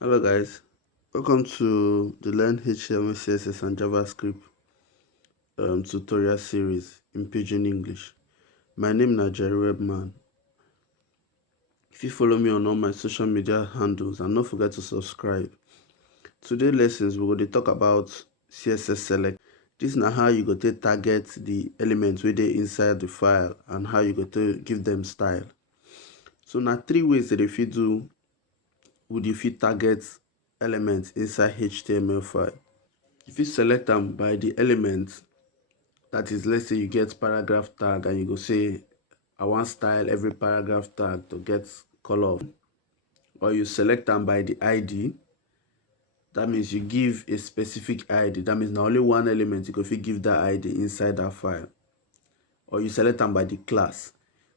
Hello guys, welcome to the Learn HTML, CSS and JavaScript tutorial series in Pidgin English. My name is JerryWebman. If you follow me on all my social media handles and don't forget to subscribe. Today's lessons we will talk about CSS Select. This is how you go to target the elements within inside the file and how you go to give them style. So now 3 ways that if you do would you fit target elements inside HTML file. If you select them by the elements, that is, let's say you get paragraph tag and you go say I want style every paragraph tag to get color, or you select them by the ID. That means you give a specific ID. That means not only one element you go fit give that ID inside that file. Or you select them by the class.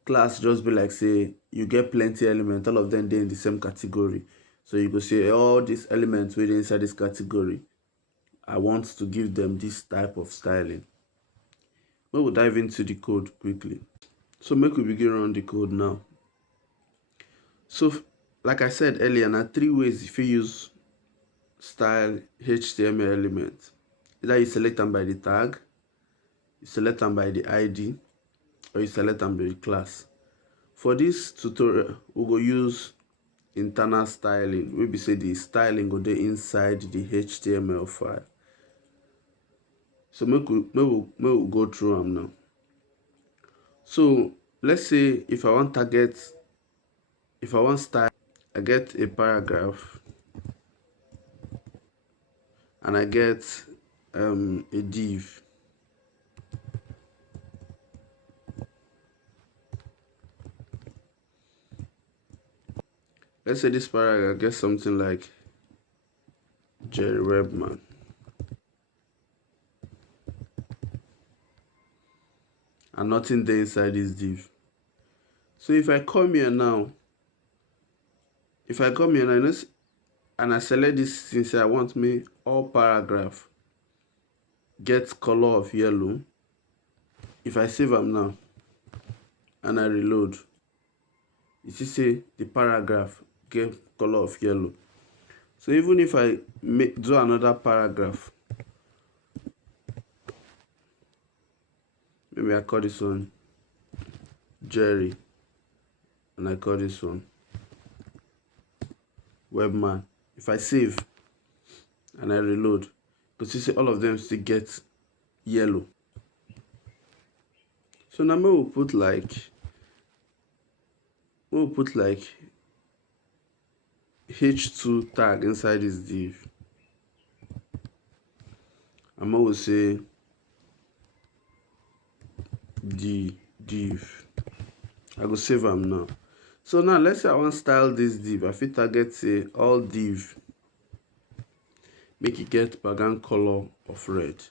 Class just be like say you get plenty elements, all of them they in the same category. So you go say all these elements within inside this category, I want to give them this type of styling. We will dive into the code quickly. So make we begin run the code now. So like I said earlier, now 3 ways if you use style HTML element. Either you select them by the tag, you select them by the ID, or you select them by the class. For this tutorial, we will use internal styling. We be say the styling go dey inside the HTML file. So make we go through them now. So let's say if I want style, I get a paragraph and I get a div. Let's say this paragraph gets something like JerryWebman. And nothing there inside this div. So if I come here now, and I select this since I want me all paragraph get color of yellow. If I save them now and I reload, you see say the paragraph get color of yellow. So even if I do another paragraph, maybe I call this one Jerry and I call this one Webman. If I save and I reload, you see say all of them still get yellow. So now we'll put like h2 tag inside this div, and we'll say the div. I go save them now. So now let's say I want style this div. I fit target say all div, make it get background color of red.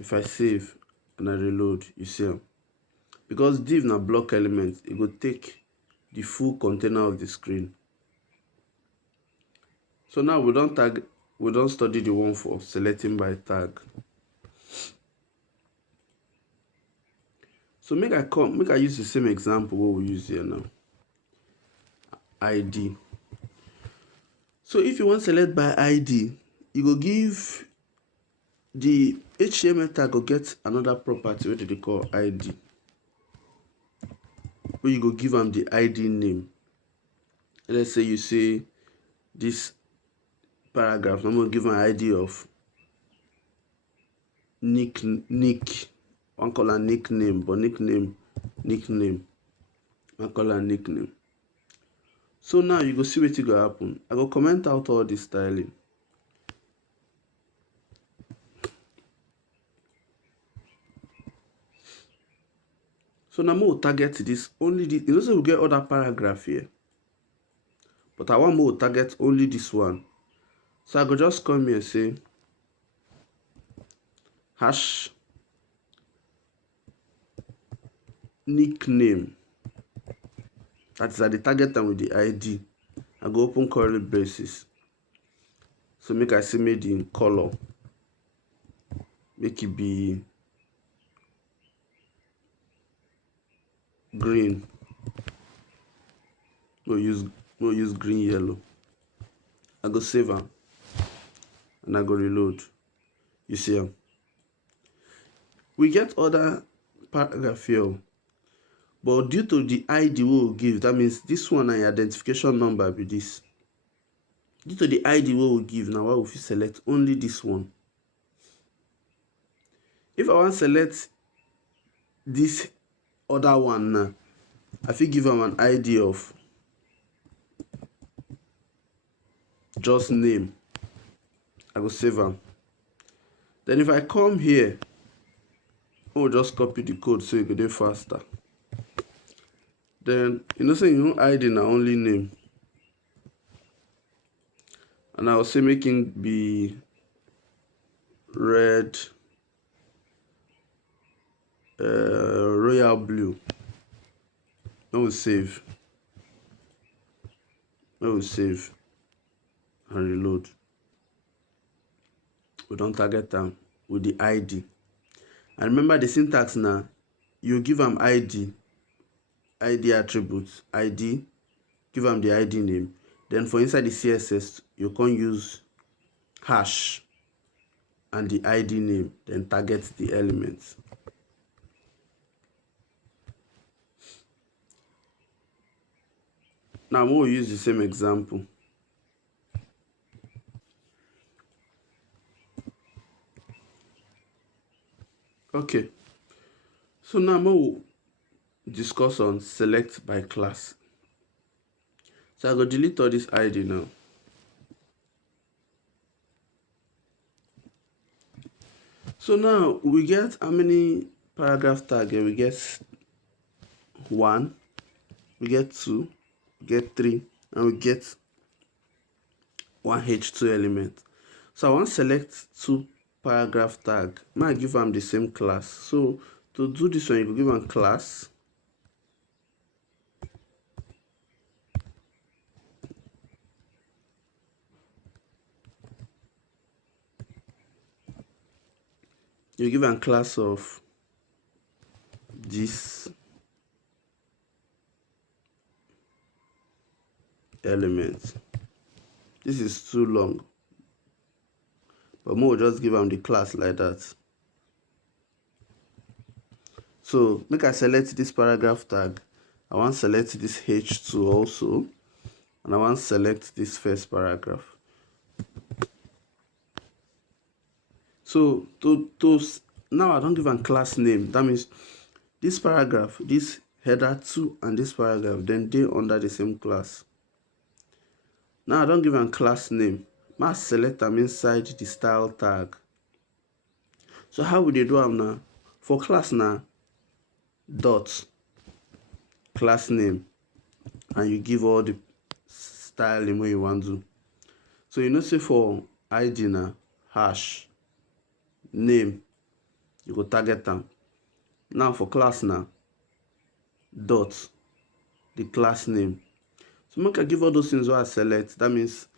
If I save and I reload, you see them. Because div na block element, it will take the full container of the screen. So now we don't study the one for selecting by tag. So make I use the same example what we use here now. ID. So if you want select by ID, you go give the HTML tag will get another property what they call ID. Where you go give them the ID name. Let's say you say this paragraph, I'm going to give an ID of Nick. One call a nickname, but nickname. One call a nickname. So now you go see what go happen. I go comment out all this styling. So now we'll target this only this. You know, so we get other paragraph here, but I want more target only this one. So I go just come here and say hash nickname. That is at the target time with the ID. I go open curly braces. So make I see made in color. Make it be green. We'll use green yellow. I go save am and I go reload. You see am. We get other paragraph here, but due to the ID we will give, that means this one and identification number be this. Due to the ID we will give, now why we fit select only this one. If I want select this other one now, I fit give am an ID of just name. I go save am. Then if I come here, I will just copy the code so it go dey faster. Then you know say you no ID na only name, and I will say make it be red, royal blue. I will save. I will save and reload. We don't target them with the ID. And remember the syntax now, you give them ID attributes, ID, give them the ID name. Then for inside the CSS, you can use hash and the ID name, then target the elements. Now we'll use the same example. Okay, so now we'll discuss on select by class. So I go delete all this ID now. So now we get how many paragraph tag here? We get 1, we get 2, we get 3, and we get one H2 element. So I want to select 2 paragraph tag. Now I give them the same class. So to do this one, you go give them class. You give a class of this element. This is too long, but we'll just give them the class like that. So make I select this paragraph tag. I want to select this H2 also, and I want to select this first paragraph. So now I don't give a class name. That means this paragraph, this header 2 and this paragraph, then they under the same class. Now I don't give a class name. I select them inside the style tag. So how would they do them now? For class now, dot class name, and you give all the styling where you want to. So you know say for ID now, hash name, you go target them. Now for class now, dot the class name. So make I give all those things what I select. That means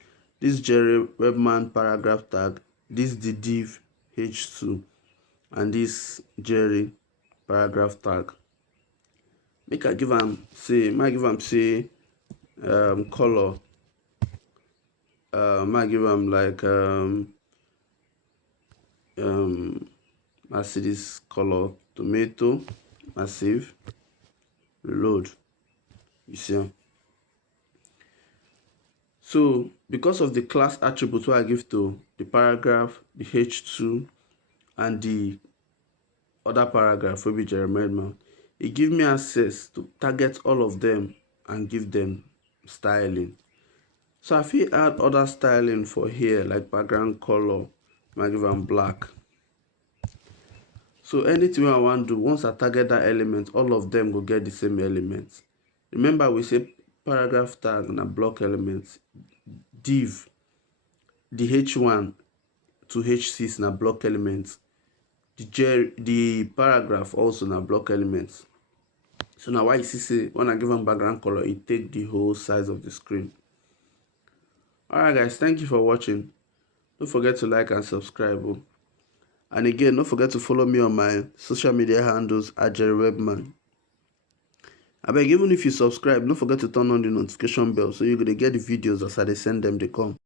this JerryWebman paragraph tag, this the div h2, and this Jerry paragraph tag. Make I give them say, color. I give them like I see this color tomato. I save, reload. You see. So because of the class attributes what I give to the paragraph, the h2, and the other paragraph will be JerryWebman, it gives me access to target all of them and give them styling. So I feel add other styling for here, like background color, I give them black. So anything I want to do, once I target that element, all of them will get the same element. Remember we say paragraph tag and a block elements. Div, the h1 to h6 na block elements. The paragraph also na block elements. So now why you see say when I give them background color, it take the whole size of the screen. Alright guys, thank you for watching. Don't forget to like and subscribe. And again, don't forget to follow me on my social media handles at JerryWebman. I beg, even if you subscribe, don't forget to turn on the notification bell so you're gonna get the videos as I send them they come.